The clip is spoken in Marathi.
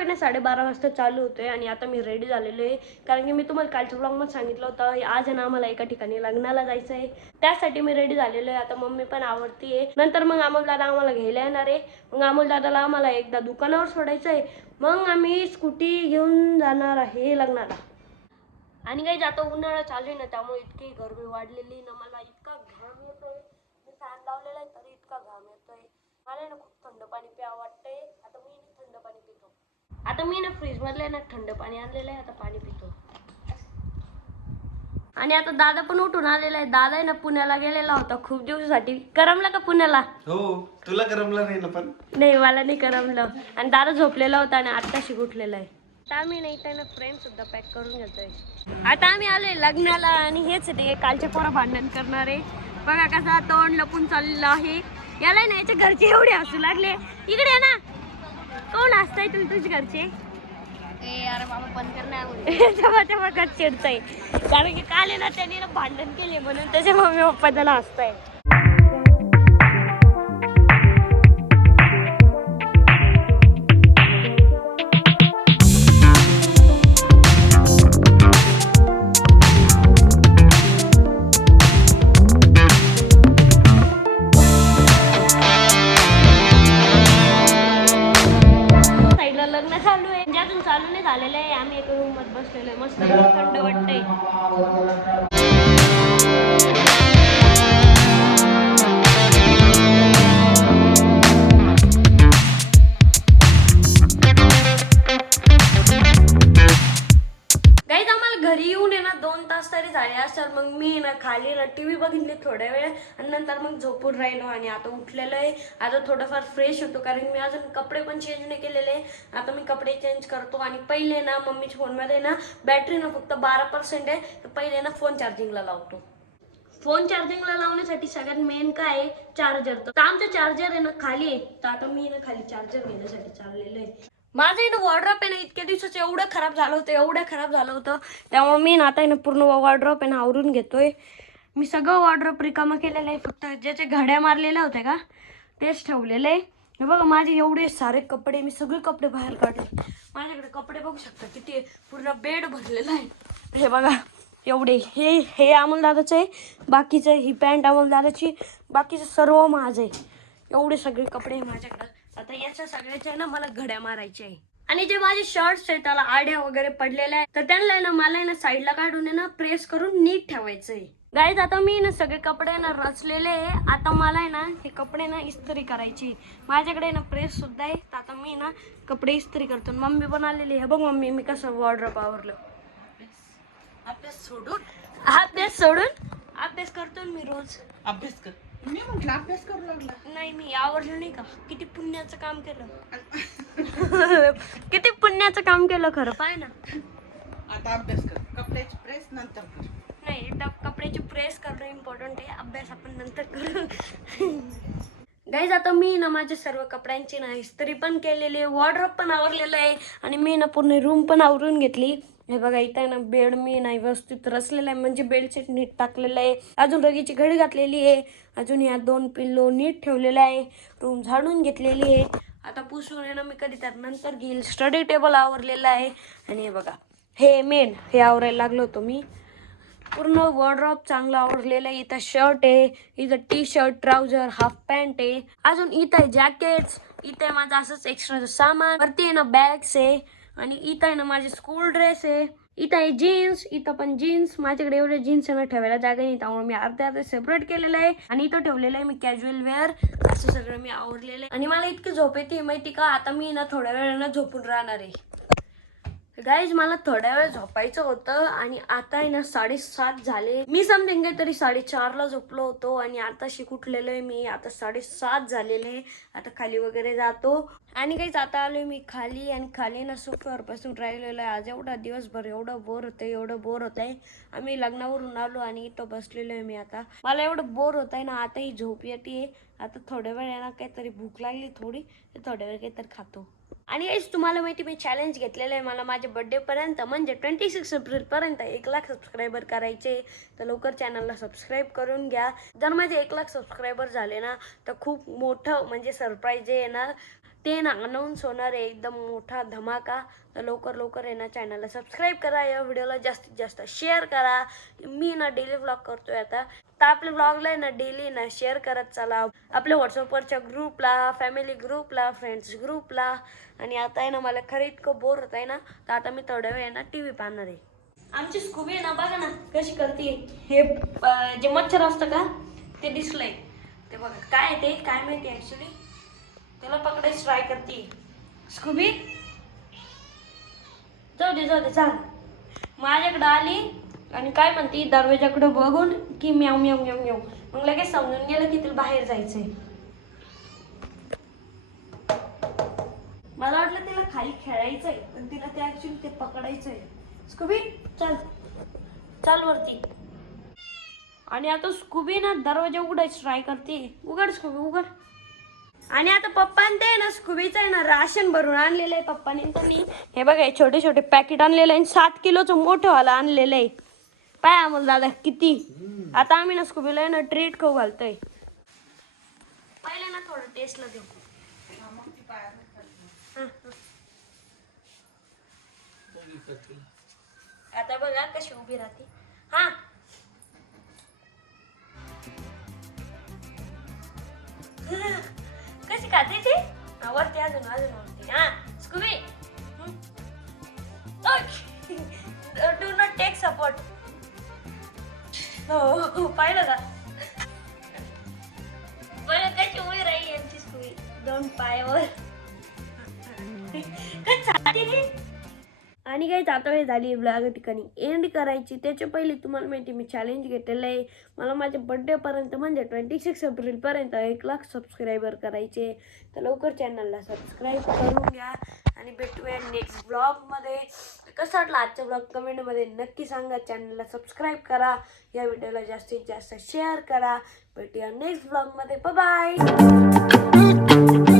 व्लॉग आहे 12:30 वाजता चालू होतोय आणि आता मी रेडी झालेलो आहे. कारण की मी तुम्हाला कालच्या व्लॉगमध्ये सांगितलं होतं आज आहे ना आम्हाला एका ठिकाणी लग्नाला जायचं आहे. त्यासाठी मी रेडी झालेलो आहे. आता मम्मी पण आवडतीये. नंतर मग अमोल दादा आम्हाला घ्यायला येणार आहे. मग अमोल दादाला आम्हाला एकदा दुकानावर सोडायचं आहे. मग आम्ही स्कूटी घेऊन जाणार आहे लग्नाला. आणि काही आता उन्हाळा चालू आहे ना त्यामुळे इतकी गरमी वाढलेली ना मला इतका घाम येतोय. मी फॅन लावलेला आहे तरी इतका घाम येतोय. मला ना खूप थंड पाणी प्यावं वाटतंय. आता मी थंड पाणी पितो. आता मी ना फ्रीज मधले ना थंड पाणी आणलेलं आहे. आता पाणी पितो. आणि आता दादा पण उठून आलेला आहे. दादा आहे ना पुण्याला गेलेला होता खूप दिवसासाठी. करमला का पुण्याला? हो. तुला करमला नाही ना? पण नाही मला नाही करमलं. आणि दादा झोपलेला होता आणि आत्ताशी उठलेला आहे. आता आम्ही नाही त्यानं फ्रेम सुद्धा पॅक करून घेतोय. आता आम्ही आलोय लग्नाला आणि हेच ते कालचे पोरं भांडण करणारे. बघा कसा तोंड लपून चाललेलं आहे. याला ना याच्या घरचे एवढे हसू लागले. इकडे ना कोण हसताय तुम्ही तुझे घरचे? अरे बाबा बंद करणार तेव्हा घर चिडतंय. कारण की काल ना त्याने ना भांडण केले म्हणून त्याच्या मम्मी पप्पा त्याला हसताय. लग्न चालू आहे. ज्यातून चालू नाही झालेलं आहे. आम्ही एका रूम मध्ये बसलेलो आहे. मस्त थंड वाटतंय. गाईज आम्हाला घरी येऊन आहे ना 2 तास तरी झाले असतात. मग मी ना खाली ना टीव्ही बघितली थोड्या वेळ आणि नंतर मग झोपून राहिलो आणि आता उठलेलो आहे. आता थोडंफार फ्रेश होतो कारण मी अजून कपडे पण चेंज नाही केलेले. आता मी कपडे चेंज करतो आणि पहिले ना मम्मीच्या फोनमध्ये ना बॅटरी ना फक्त 12% आहे. तर पहिले ना फोन चार्जिंगला लावतो. फोन चार्जिंगला लावण्यासाठी सगळ्यात मेन काय आहे? चार्जर. तर आमचं चार्जर आहे ना खाली आहे. तर आता मी ना खाली चार्जर घेण्यासाठी चाललेलो आहे. माझं ना वॉर्डरोब आहे ना इतक्या दिवसाचं एवढं खराब झालं होतं त्यामुळे मी ना आता ना पूर्ण वॉर्डरोब आहे ना आवरून घेतोय. मी सगळं वॉर्डरोब रिकामं केलेलं आहे. फक्त ज्याचे घड्या मारलेल्या होत्या का तेच ठेवलेलं आहे. हे बघा माझे एवढे सारे कपडे मी सगळे कपडे बाहेर काढले. माझ्याकडे कपडे बघू शकता किती पूर्ण बेड भरलेला आहे. हे बघा एवढे हे अमोल दादाचं आहे. बाकीचं ही पॅन्ट अमोल दादाची. बाकीचं सर्व माझं आहे. एवढे सगळे कपडे माझ्याकडे. आता याच्या सगळ्याच्या ना मला घड्या मारायच्या आहे. आणि जे माझे शर्ट्स आहेत त्याला आड्या वगैरे पडलेल्या आहेत तर त्यांना ना मला ना साईडला काढून ना प्रेस करून नीट ठेवायचं आहे. गाईज आता मी ना सगळे कपडे ना रचलेले आहे. आता मला आहे ना हे कपडे ना इस्त्री करायची. माझ्याकडे ना प्रेस सुद्धा आहे. तर आता मी ना कपडे इस्त्री करतो. मम्मी पण आलेली आहे. बघ मम्मी मी कसं वॉर्डरोब आवरलं. अभ्यास सोडून अभ्यास करतो मी रोज. अभ्यास कर. मी म्हटलं अभ्यास करू लागला. नाही मी आवडलं नाही का? किती पुण्याचं काम केलं. किती पुण्याचं काम केलं खरं पाय ना. आता अभ्यास कर. कपड्याची प्रेस नंतर कर. नाही एकदा कपड्याची प्रेस करणं इम्पॉर्टंट आहे. अभ्यास आपण नंतर करू. गाईज आता मी ना माझ्या सर्व कपड्यांची ना इस्त्री पण केलेली आहे. वॉर्डरोब पण आवरलेलं आहे आणि मी ना पूर्ण रूम पण आवरून घेतली. हे बघा इथं ना बेड मी नाही व्यवस्थित रचलेला आहे म्हणजे बेडशीट नीट टाकलेलं आहे. अजून रगीची घडी घातलेली आहे. अजून या 2 पिल्लो नीट ठेवलेला आहे. रूम झाडून घेतलेली आहे. आता पुसून आहे ना मी कधी तर नंतर घेईल. स्टडी टेबल आवरलेला आहे. आणि हे बघा हे मेन हे आवरायला लागलो होतो मी. पूर्ण वॉर्डरोब चांगलं आवरलेलं आहे. इथं शर्ट आहे. इथं T shirt trouser half pant आहे. अजून इथं आहे जॅकेट्स. इथे आहे माझं असंच एक्स्ट्राचं सामान. वरती आहे ना बॅग्स आहे. आणि इथं आहे ना माझे स्कूल ड्रेस आहे. इथं आहे जीन्स. इथं पण जीन्स. माझ्याकडे एवढे जीन्स आहे ना ठेवायला जागा नाही त्यामुळे मी अर्धे सेपरेट केलेलं आहे. आणि इथं ठेवलेलं आहे मी कॅज्युअल वेअर. असं सगळं मी आवरलेलं आहे. आणि मला इतकी झोप येते माहिती का? आता मी ना थोड्या वेळानं झोपून राहणार आहे. गाईज मला थोड्या वेळ झोपायचं होतं आणि आता आहे ना 7:30 झाले. मी समथिंग तरी 4:30ला झोपलो होतो आणि आता उठलेलो आहे मी. आता 7:30 झालेले. आता खाली वगैरे जातो आणि गाईज आता आलोय मी खाली आणि खाली ना सोफ्यावर बसून राहिलेलो आहे. आज एवढा दिवसभर एवढं बोर होतंय. आम्ही लग्नावरून आलो आणि इथं बसलेलो आहे मी. आता मला एवढं बोर होत आहे ना आता ही झोप येते. आता थोड्या वेळ ना काहीतरी भूक लागली थोडी तर थोड्या वेळ काहीतरी खातो. आणि गाईज तुम्हाला माहिती मी चॅलेंज घेतलेलं आहे. मला माझ्या बर्थडेपर्यंत म्हणजे 26 एप्रिलपर्यंत 1 लाख सबस्क्रायबर करायचे. तर लवकर चॅनलला सबस्क्राईब करून घ्या. जर माझे 1 लाख सबस्क्रायबर झाले ना तर खूप मोठं म्हणजे सरप्राईज आहे ना ते ना अनाऊन्स होणार आहे एकदम मोठा धमाका. तर लवकर लवकर आहे ना चॅनलला सबस्क्राईब करा, या व्हिडिओला जास्तीत जास्त शेअर करा. मी ना डेली व्लॉग करतोय आता, तर आपल्या व्लॉगला आहे ना डेली ना शेअर करत चला आपल्या व्हॉट्सअपवरच्या ग्रुपला, फॅमिली ग्रुपला, फ्रेंड्स ग्रुपला. आणि आता आहे ना मला खरं इतकं बोर होत आहे ना, तर आता मी थोड्या वेळ ना टी व्ही पाहणार आहे. आमची स्कूबी आहे ना बघा ना कशी करते. हे जे मच्छर असतं का ते दिसलंय, ते बघा काय आहे ते काय माहिती ॲक्च्युली. त्याला पकडायची ट्राय करते स्कूबी. जाऊ दे चाल. माझ्याकडं आली आणि काय म्हणते दरवाजाकडे बघून की म्याव म्याव म्याव म्याव. मग लगेच समजून गेलं की तिला बाहेर जायचंय. मला वाटलं तिला खाली खेळायचंय, पण तिला ते ऍक्च्युली ते पकडायचंय. स्कूबी चल चल वरती. आणि आता स्कूबी ना दरवाजा उघडायची ट्राय करते. उघड स्कूबी उघड. आणि आता पप्पाने ते ना स्कूबीचं आहे ना राशन भरून आणलेलं आहे पप्पाने. त्यांनी हे बघा हे छोटे छोटे पॅकेट आणलेलं आहे, 7 किलोचं मोठं वाला आणलेलं आहे. पाय अमोल दादा किती. आता आम्ही ना स्कूबीला आहे ना ट्रीट खाऊ घालतोय. पहिले ना थोडं टेस्टला देऊ. आता बघा कशी उभी राहते. हा कशी खाते ती. वरती अजून अजून वरती. हा Scooby do not take support. हो पाहिलं का बघा कशी उभी राहिली आमची स्कूबी दोन पायावर. कशी खाते ती. आणि काही आता वेळ झाली ब्लॉग ठिकाणी एंड करायची. त्याच्या पहिले तुम्हाला माहिती मी चॅलेंज घेतलेलं आहे. मला माझ्या बड्डेपर्यंत म्हणजे 26 एप्रिलपर्यंत 1 लाख सबस्क्रायबर करायचे. तर लवकर चॅनलला सबस्क्राईब करून घ्या आणि भेटूया नेक्स्ट ब्लॉगमध्ये. कसं वाटलं आजचा ब्लॉग कमेंटमध्ये नक्की सांगा. चॅनलला सबस्क्राईब करा, या व्हिडिओला जास्तीत जास्त शेअर करा. भेटूया नेक्स्ट ब्लॉगमध्ये. Bye bye.